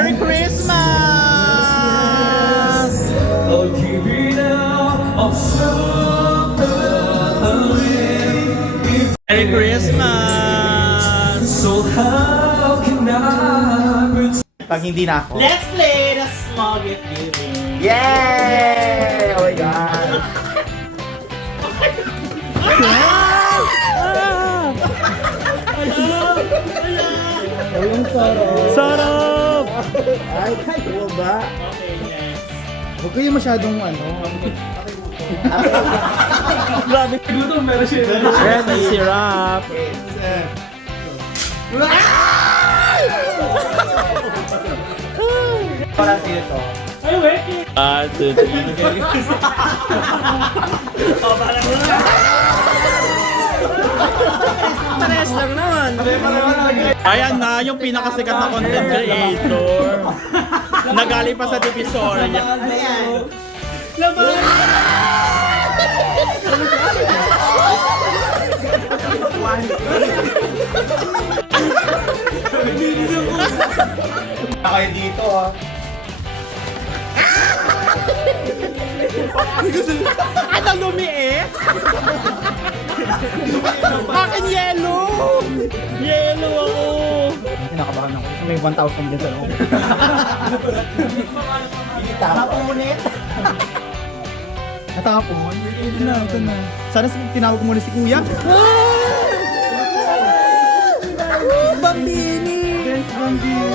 Merry Christmas! I'll give it up, Merry Christmas! so how can I pretend? Pag hindi na ako. Let's play the small gift giving. Yay! Oh my God! Sarap! Ay, kayo ba? Okay, next. Huwag kayo masyadong ano. Grabe. Gutom, meron siya. Yes, may syrup. Para sa'yo to. Ay, wait. Oh, parang pares lang naman. Ayan na, yung pinakasikat na content creator. Nagaling pa sa Divisoria. Laban! Kayo dito ah. Ano lumiit? Akin yellow! Yellow ako! Kinakabahan ako. May 1,000 din sa loob. Napunit. Natapon? Ito na, ito na. Sana tinawag mo muna si Kuya. Bambini! Bambini!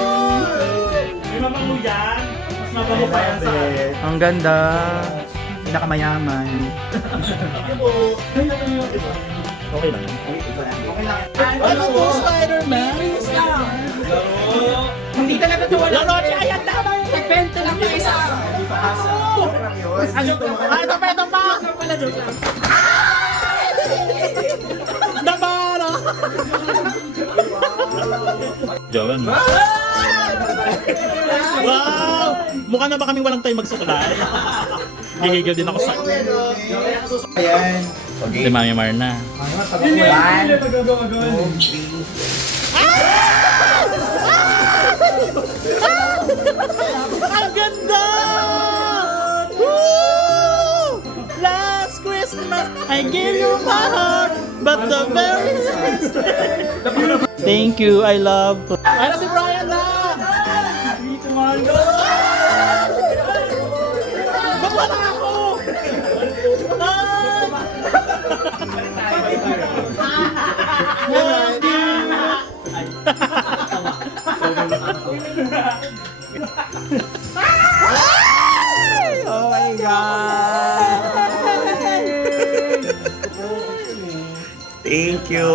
May mabango yan. Mas mabango pa yan sa akin. Ang ganda. Pinakamayaman. Okay lang. Ano po, Spider-Man? Hindi talaga ito wala. Lolo, ayan tama yun. Nagbenta lang yung isa. Ano? Ito pa, ito pa. Pala joke lang. Nabara! Jowan. Wow! Mukha na ba kami walang tayo magsukulay? Gigigil din ako sa... Ayan. Si Mami Marna. Ang ganda! Woo! Last Christmas, I gave you my heart, but the very last Thank you, I love... Ay na si Brian na! Ba't wala ako? Oh my God! Thank you!